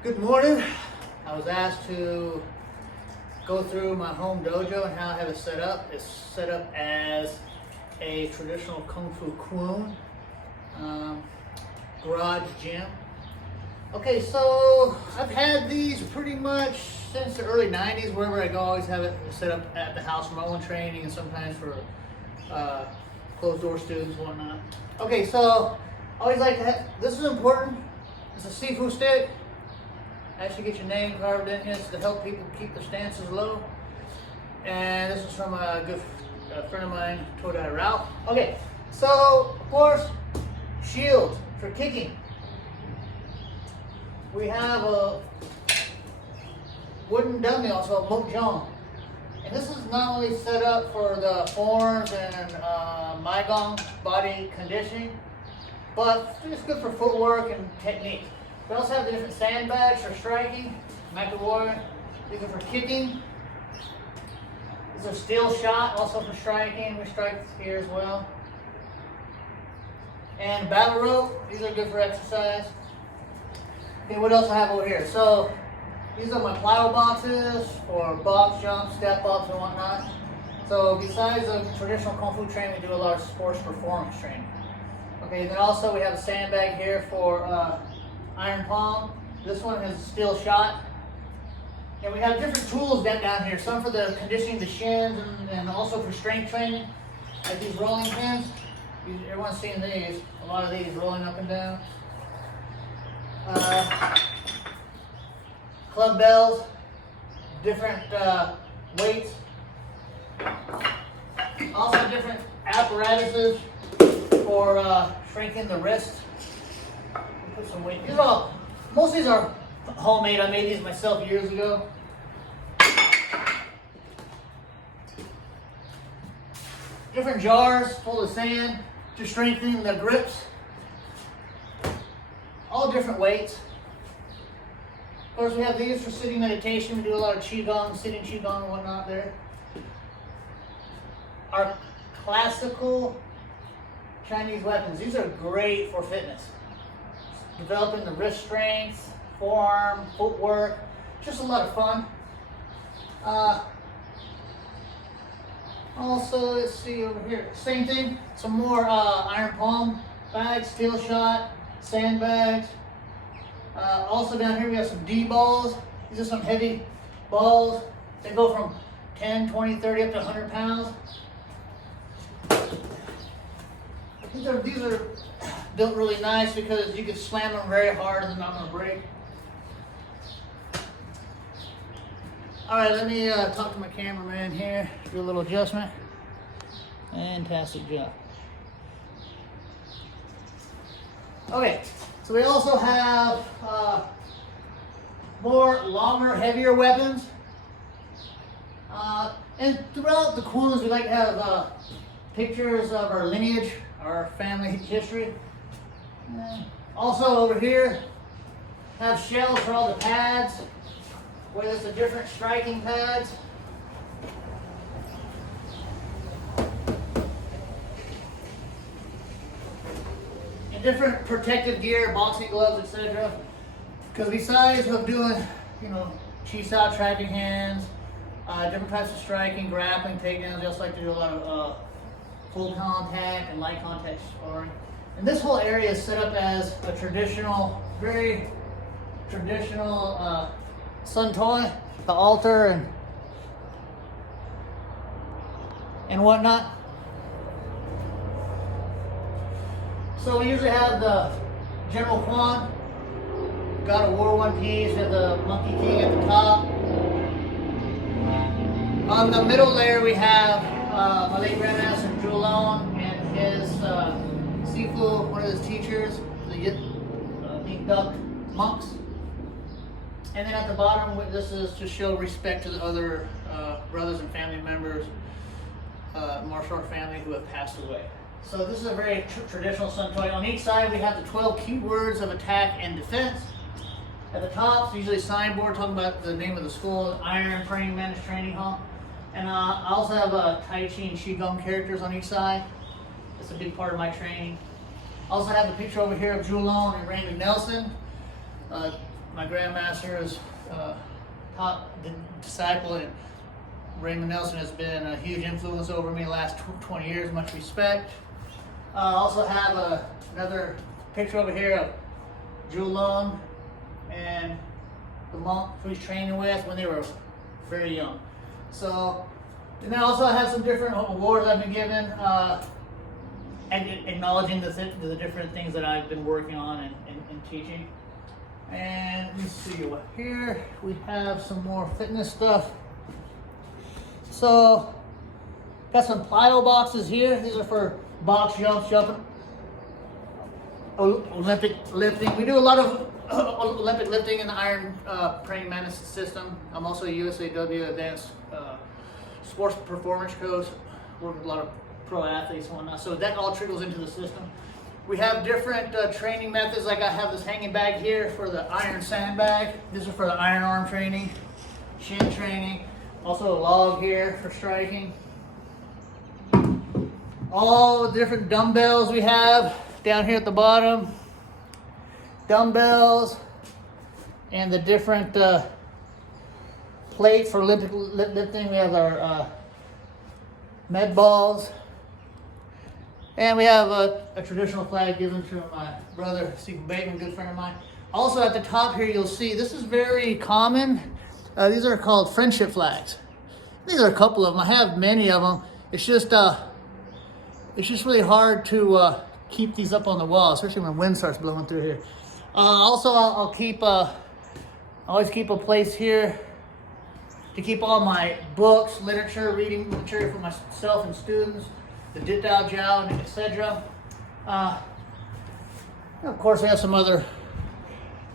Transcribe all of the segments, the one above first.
Good morning. I was asked to go through my home dojo and how I have it set up. It's set up as a traditional Kung Fu Kwoon garage gym. Okay, so I've had these pretty much since the early 90s. Wherever I go, I always have it set up at the house for my own training and sometimes for closed door students and whatnot. Okay, so I always like to have, this is important. It's a Sifu stick. Actually get your name carved in here to help people keep their stances low. And this is from a good friend of mine, Todai Ralph. Okay, so of course, shield for kicking. We have a wooden dummy, also a mukjong. And this is not only set up for the forms and Gong body conditioning, but it's good for footwork and technique. We also have the different sandbags for striking, McAvoy. These are for kicking. These are steel shot, also for striking. We strike here as well. And battle rope. These are good for exercise. Okay, what else I have over here? So these are my plyo boxes for box jumps, step ups, and whatnot. So besides the traditional Kung Fu training, we do a lot of sports performance training. Okay, then also we have a sandbag here for iron palm. This one has a steel shot. And we have different tools down here. Some for the conditioning the shins and also for strength training. Like these rolling pins. Everyone's seen these. A lot of these rolling up and down. Club bells. Different weights. Also different apparatuses for shrinking the wrist. Put some weight. Most of these are homemade. I made these myself years ago. Different jars full of sand to strengthen the grips. All different weights. Of course, we have these for sitting meditation. We do a lot of qigong, sitting qigong and whatnot there. Our classical Chinese weapons. These are great for fitness. Developing the wrist strength, forearm, footwork, just a lot of fun. Also, let's see over here, same thing, some more iron palm bags, steel shot, sandbags. Also down here we have some D balls. These are some heavy balls. They go from 10, 20, 30 up to 100 pounds. These are built really nice because you can slam them very hard and they're not going to break. Alright, let me talk to my cameraman here, do a little adjustment. Fantastic job. Okay, so we also have more longer, heavier weapons. And throughout the Kwoons, we like to have pictures of our lineage, our family history. Also over here, have shells for all the pads, where there's the different striking pads. And different protective gear, boxing gloves, etc. Because besides of doing, chi sao, trapping hands, different types of striking, grappling, takedowns, we also like to do a lot of full contact and light contact sparring. And this whole area is set up as a traditional, very traditional sun toy, the altar and whatnot. So we usually have the General Kwoon, God of War one piece, we have the Monkey King at the top. On the middle layer we have my late Grandmaster Julon and his Sifu, one of his teachers, the Ink Duck monks. And then at the bottom, this is to show respect to the other brothers and family members, martial art family who have passed away. So this is a very traditional sun toy. On each side, we have the 12 keywords of attack and defense. At the top, it's usually a signboard talking about the name of the school, Iron Praying Mantis Training Hall. And I also have Tai Chi and Qigong characters on each side. That's a big part of my training. Also have a picture over here of Julon and Randy Nelson. my grandmaster's top disciple, and Raymond Nelson has been a huge influence over me the last 20 years. Much respect. I also have another picture over here of Julong and the monk who he's training with when they were very young. So, and I also have some different awards I've been given, and acknowledging the different things that I've been working on and teaching. And let me see what here we have some more fitness stuff. So, got some plyo boxes here. These are for box jumps, jumping, Olympic lifting. We do a lot of Olympic lifting in the Iron Praying Mantis system. I'm also a USAW advanced sports performance coach. Work with a lot of pro athletes and whatnot. So that all trickles into the system. We have different training methods. Like I have this hanging bag here for the iron sandbag. This is for the iron arm training, shin training. Also a log here for striking. All the different dumbbells we have down here at the bottom. Dumbbells and the different plates for Olympic lifting. We have our med balls. And we have a traditional flag given to my brother, Steve Bateman, good friend of mine. Also at the top here, you'll see, this is very common. These are called friendship flags. These are a couple of them. I have many of them. It's just really hard to keep these up on the wall, especially when wind starts blowing through here. Also, I'll keep always keep a place here to keep all my books, literature, reading material for myself and students, the Dit Dao Jiao, etc. Of course, I have some other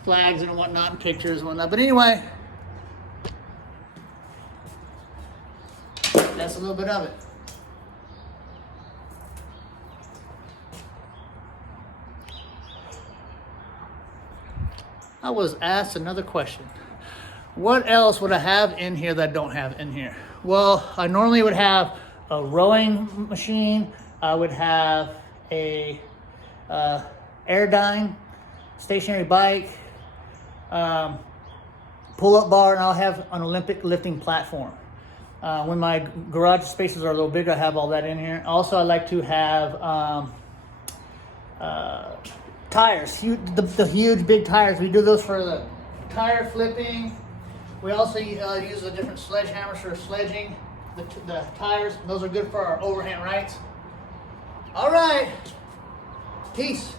flags and whatnot, and pictures and whatnot. But anyway, that's a little bit of it. I was asked another question. What else would I have in here that I don't have in here? Well, I normally would have a rowing machine. I would have a airdyne, stationary bike, pull-up bar, and I'll have an Olympic lifting platform. When my garage spaces are a little bigger, I have all that in here. Also, I like to have tires, the huge big tires. We do those for the tire flipping. We also use the different sledgehammers for sledging the tires. Those are good for our overhand rights. All right, peace.